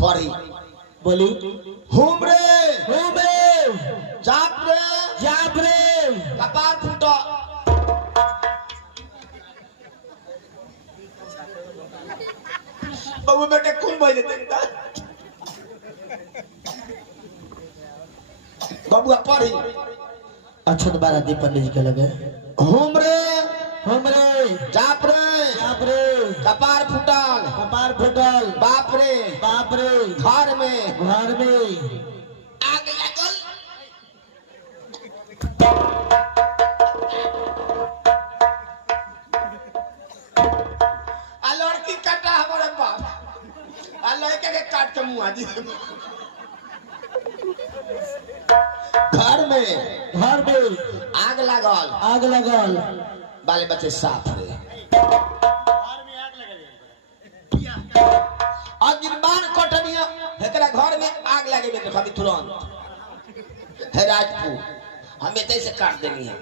पढ़ी बोली हुम रे जाप रे कपार फूटो बाबू बेटे कौन बोले देखता बाबू पढ़ी। अच्छा दोबारा दी पंडित जी के लगे हुम रे जाप रे कपार फूटल बाप रे घर में आग लगल आ लड़की काटा हमारे बाप आ लड़के के काट के मुँह दी घर में आग लगल बाले बच्चे साफ रे अगिरबान कटनिया एकरा घर में आग लगे बेटे खाली तुरंत है राजपूत हमें तैसे काट देनी है।